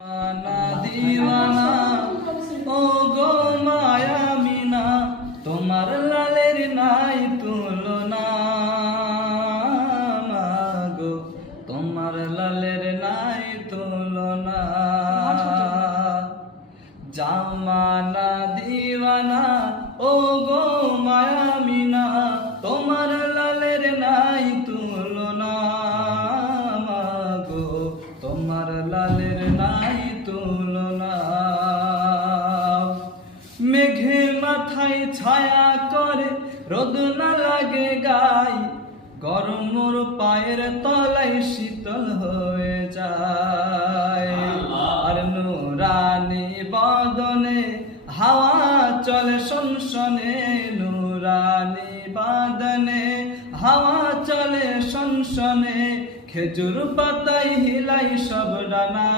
না দিওয়ানা ও গো মায়া মিনা, তোমার লালের নাই তুলনা গো, তোমার লালের নাই তুলনা। জামানা দিওয়ানা ও গো মায়া মিনা, তোমার লালের নাই তুলনা গো, তোমার লালের নাই তুলনা। মেঘে মাথায় ছায়া করে রোদ না লাগে গায়, গরমর পায়ের তলায় শীতল হয়ে যায়। আর নুরানি বদনে হাওয়া চলে শনশনে, নুরানি বাদনে হাওয়া চলে শনশনে, খেজুর পাতায় হিলাই সব ডানা।